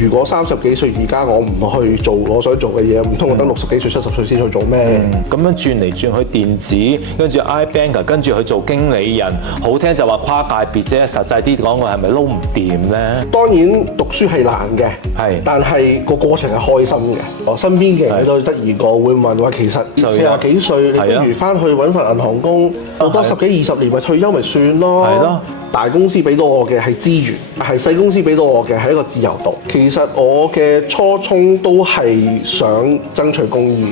如果30幾歲而家我唔去做我想做嘅嘢，唔通我等60幾歲、70歲先去做咩？咁樣轉嚟轉去電子，跟住 iBanker， 跟住去做經理人，好聽就話跨界別啫，實際啲講我係咪撈唔掂咧？當然讀書係難嘅，但係個過程係開心嘅。我身邊嘅人都質疑過，會問話其實40幾歲，你不如翻去揾份銀行工，做多10幾20年咪退休咪算咯。大公司俾到我嘅係資源，係細公司俾到我嘅係一個自由度。其實我嘅初衷都係想爭取公義。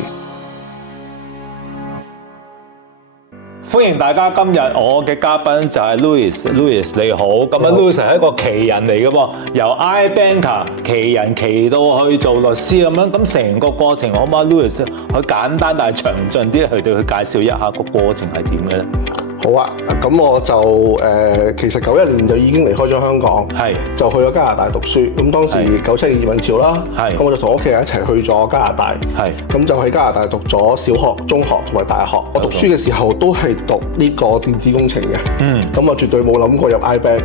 歡迎大家，今日我嘅嘉賓就係 Louis 你好。咁啊 Louis 係一個奇人嚟嘅喎，由 iBanker 奇人奇到去做律師咁樣，咁成個過程可唔可以 Louis 佢簡單但係詳盡啲去對佢介紹一下個過程係點嘅咧？好啊，咁我就其實91年就已經離開咗香港，就去咗加拿大讀書。咁當時97嘅移民潮啦，咁我就同屋企人一齊去咗加拿大，咁就喺加拿大讀咗小學、中學同埋大學。我讀書嘅時候都係讀呢個電子工程嘅，咁我絕對冇諗過入 iBank。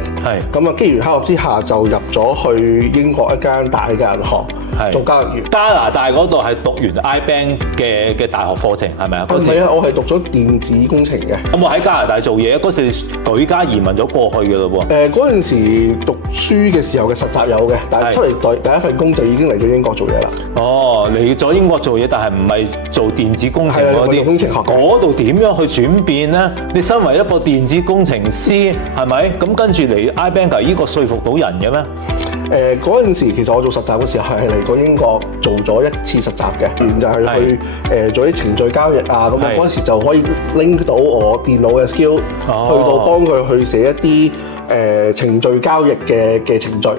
咁啊機緣巧合之下就入咗去英國一間大嘅銀行做交易員。加拿大嗰度係讀完 iBank 嘅大學課程係咪啊？唔係啊，我係讀咗電子工程嘅。有冇喺加拿大做嘢？嗰時舉家移民咗過去嘅咯喎。嗰陣時讀書嘅時候嘅實習有嘅，但係出嚟第一份工就已經嚟咗英國做嘢啦。哦，嚟咗英國做嘢，但係唔係做電子工程嗰啲。工程學嗰度點樣去轉變咧？你身為一個電子工程師，係咪？咁跟住嚟 iBanker 呢個說服到人嘅咩？嗰陣時其實我做實習嘅時候係嚟過英國做咗一次實習嘅，就係去做啲程序交易啊。咁我嗰陣時就可以 link 到我電腦嘅 skill，去到幫佢去寫一啲程序交易嘅程序。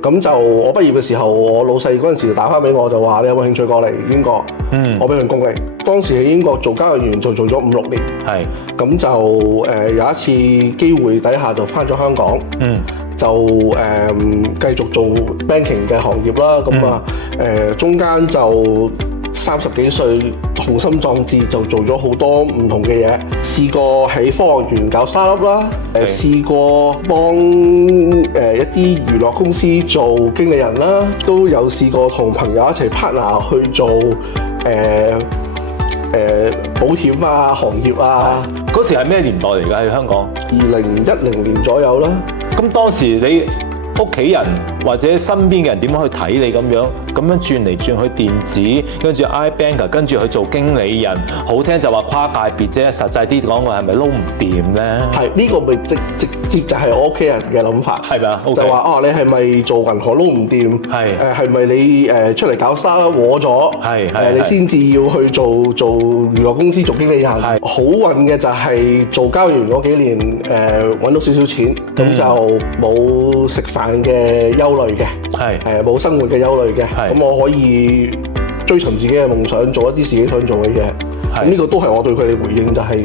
咁就我畢業嘅時候，我老細嗰陣時打翻俾我就話：你有冇興趣過嚟英國？我俾份工你。當時喺英國做交易員就做咗5、6年。咁就有一次機會底下就翻咗香港。就繼續做 banking 嘅行業啦，咁啊中間就30幾歲雄心壯志就做咗好多唔同嘅嘢，試過喺科學園搞 startup 啦，試過幫一啲娛樂公司做經理人啦，都有試過同朋友一齊 partner 去做保險啊行業啊。嗰時係咩年代嚟㗎？喺香港2010年左右啦。咁當時你屋企人或者身邊嘅人點樣去睇你咁樣轉嚟轉去電子，跟住 iBanker， 跟住去做經理人，好聽就話跨界別啫，實際啲講我係咪撈唔掂咧？係呢個咪直接就係我屋企人嘅諗法，係咪啊？就話你係咪做銀行撈唔掂？係咪你出嚟搞startup和咗？你先至要去做娛樂公司做經理人？好運嘅就係做交易員嗰幾年揾到少少錢，咁就冇食飯嘅憂慮嘅，冇生活嘅憂慮嘅，咁我可以追尋自己嘅夢想，做一啲自己想做嘅嘢。咁呢個都係我對佢哋回應，就係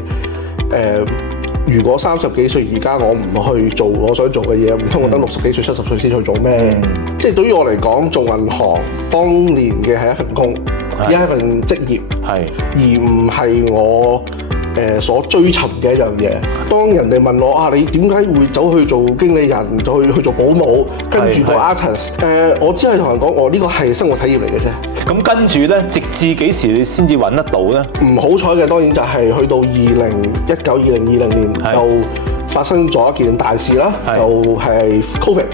如果30幾歲而家我唔去做我想做嘅嘢，唔通我等60幾歲、70歲先去做咩？即係對於我嚟講，做銀行當年嘅係一份工，而係一份職業，而唔係我所追尋嘅一樣嘢。當人哋問我你點解會走去做經理人，去做保姆，跟住做 artist？我只係同人講，我呢個係生活體驗嚟嘅啫。咁跟住咧，直至幾時你先至揾得到咧？唔好彩嘅當然就係去到2020年就發生咗一件大事啦，就係 Covid。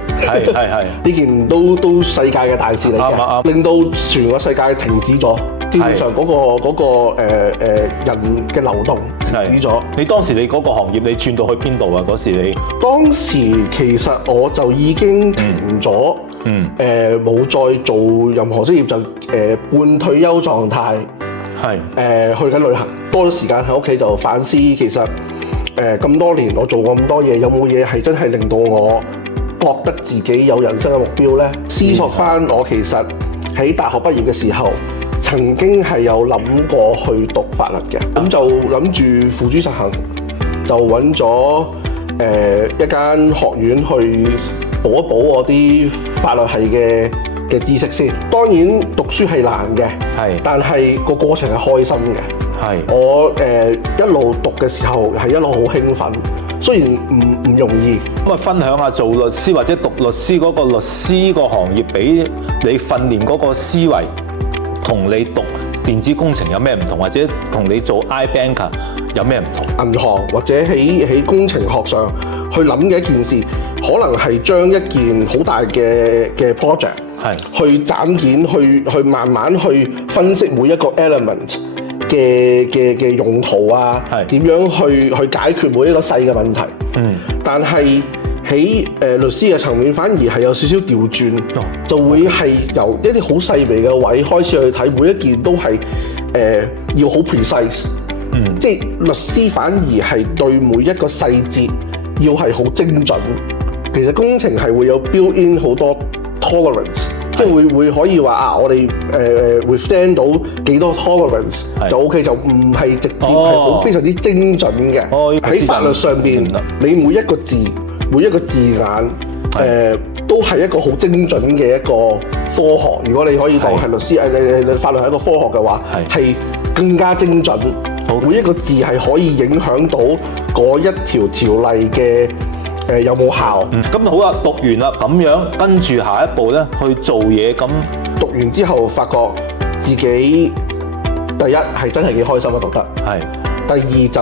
呢件都世界嘅大事嚟嘅，令到全個世界停止咗。基本上嗰個人嘅流動停止咗。你當時你嗰個行業你轉到去邊度啊？嗰時你當時其實我就已經停咗，冇再做任何職業，就半退休狀態，去緊旅行，多咗時間喺屋企就反思，其實咁多年我做過咁多嘢，有冇嘢係真係令到我覺得自己有人生嘅目標呢？思索翻我其實喺大學畢業嘅時候，曾經係有諗過去讀法律嘅，咁就諗住付諸實行，就揾咗一間學院去補一補我啲法律系嘅知識先。當然讀書係難嘅，但係個過程係開心嘅。我一路讀嘅時候係一路好興奮，雖然唔容易。咁啊，分享下做律師或者讀律師嗰個律師個行業，俾你訓練嗰個思維，同你讀電子工程有咩唔同，或者同你做 iBanker 有咩唔同？銀行或者喺工程學上去諗嘅一件事，可能係將一件好大嘅 project 去斬件，去慢慢去分析每一個 element 嘅用途啊，點樣去解決每一個細嘅問題。但係喺律師嘅層面，反而係有少少調轉，就會係由一啲好細微嘅位開始去睇，每一件都係要好 precise。即係律師反而係對每一個細節要係好精準。其實工程係會有 build in 好多 tolerance， 即係會可以話我哋withstand 到幾多 tolerance 就 OK， 就唔係直接係好非常之精準嘅。喺法律上邊，你每一個字每一個字眼都係一個好精準嘅一個科學。如果你可以當係律師，你法律係一個科學嘅話，係更加精準。每一個字係可以影響到嗰一條條例嘅有冇效。咁好啦，讀完啦，咁樣跟住下一步咧去做嘢。咁讀完之後，發覺自己第一係真係幾開心啊，讀得。第二就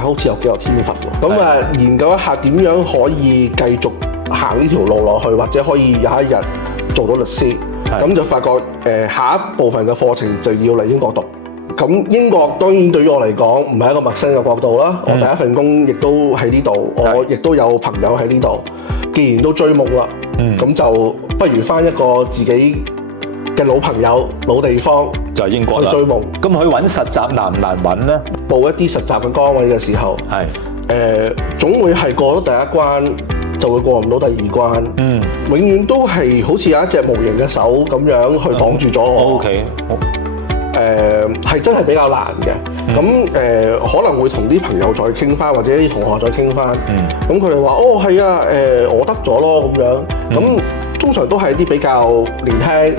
好似有幾有天分喎。咁研究一下點樣可以繼續行呢條路落去，或者可以有一日做到律師。咁就發覺下一部分嘅課程就要嚟英國讀。咁英國當然對於我嚟講唔係一個陌生嘅國度啦。我第一份工亦都喺呢度，我亦都有朋友喺呢度。既然都追夢啦，咁就不如返一個自己嘅老朋友、老地方，就係英國啦。去追夢。咁佢揾實習難唔難揾咧？報一啲實習嘅崗位嘅時候，總會係過咗第一關，就會過唔到第二關。永遠都係好似有一隻無形嘅手咁樣去擋住咗我。係真係比較難嘅。咁可能會同啲朋友再傾翻，或者啲同學再傾翻。咁佢哋話：哦，係啊，我得咗咯咁樣。咁通常都係啲比較年輕，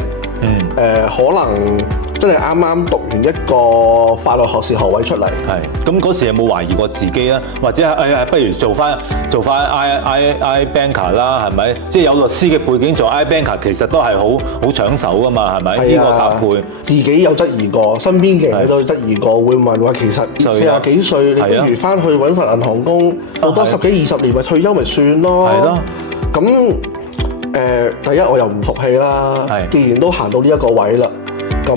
可能真係啱啱讀完一個法律學士學位出嚟。咁嗰時有冇懷疑過自己咧？或者不如做翻 iBanker 啦，係咪？即係有律師嘅背景做 iBanker，其實都係好搶手噶嘛，係咪？呢個搭配自己有質疑過，身邊嘅人都有質疑過，會問話其實40幾歲，你不如翻去揾份銀行工，做多10幾20年咪退休咪算咯。咁第一我又唔服氣啦。既然都行到呢一個位啦，咁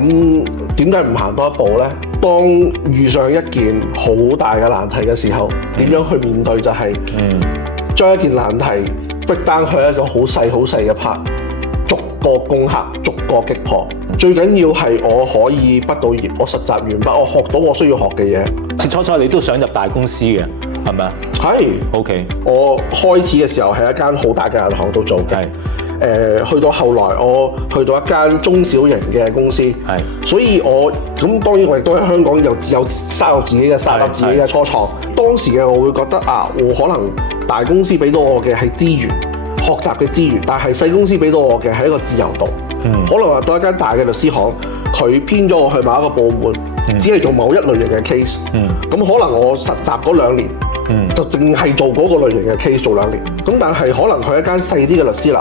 點解唔行多一步呢？當遇上一件好大嘅難題嘅時候，點樣去面對就係將一件難題逼單去一個好細嘅 part， 逐個攻克，逐個擊破。最緊要係我可以畢到業，我實習完畢，我學到我需要學嘅嘢。初你都想入大公司嘅，係咪啊？係。OK。我開始嘅時候係一間好大嘅銀行度做嘅。去到後來，我去到一間中小型嘅公司，所以咁當然我亦都喺香港有生入自己嘅自己嘅初創。當時嘅我會覺得我可能大公司俾到我嘅係資源、學習嘅資源，但係細公司俾到我嘅係一個自由度。可能話到一間大嘅律師行，佢編咗我去某一個部門，只係做某一類型嘅 case。咁可能我實習嗰2年，就淨係做嗰個類型嘅 case 做2年。咁但係可能去一間細啲嘅律師樓，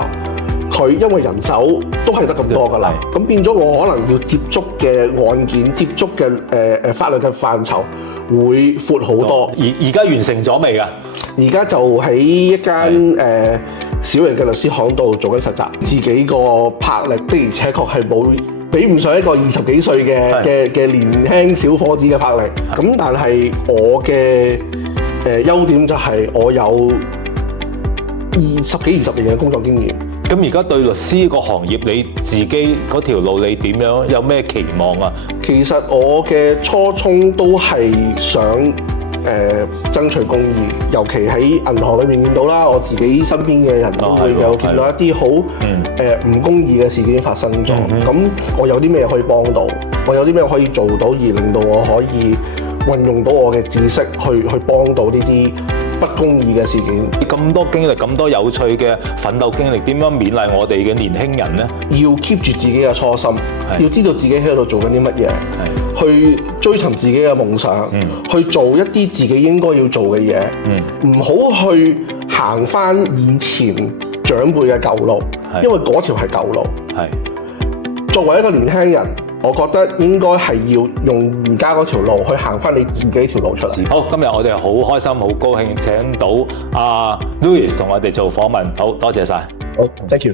佢因為人手都係得咁多㗎啦，咁變咗我可能要接觸嘅案件、接觸嘅法律嘅範疇會闊好多。而家完成咗未㗎？而家就喺一間小型嘅律師行度做緊實習，自己個魄力的而且確係比唔上一個20幾歲嘅年輕小伙子嘅魄力。咁但係我嘅優點就係我有10幾20年嘅工作經驗。咁而家對律師個行業，你自己嗰條路你點樣？有咩期望啊？其實我嘅初衷都係想爭取公義，尤其喺銀行裏面見到啦，我自己身邊嘅人都會有見到一啲好唔公義嘅事件發生咗。咁我有啲咩可以幫到？我有啲咩可以做到，而令到我可以運用到我嘅知識去幫到呢啲不公義嘅事件。咁多經歷，咁多有趣嘅奮鬥經歷，點樣勉勵我哋嘅年輕人呢？要 keep 住自己嘅初心，要知道自己喺度做緊啲乜嘢，去追尋自己嘅夢想，去做一啲自己應該要做嘅嘢，唔好去行翻以前長輩嘅舊路，因為嗰條係舊路。作為一個年輕人，我覺得應該係要用而家嗰條路去行翻你自己條路出嚟。好，今日我哋好開心、好高興請到阿 Louis 同我哋做訪問，好多謝晒。好，thank you。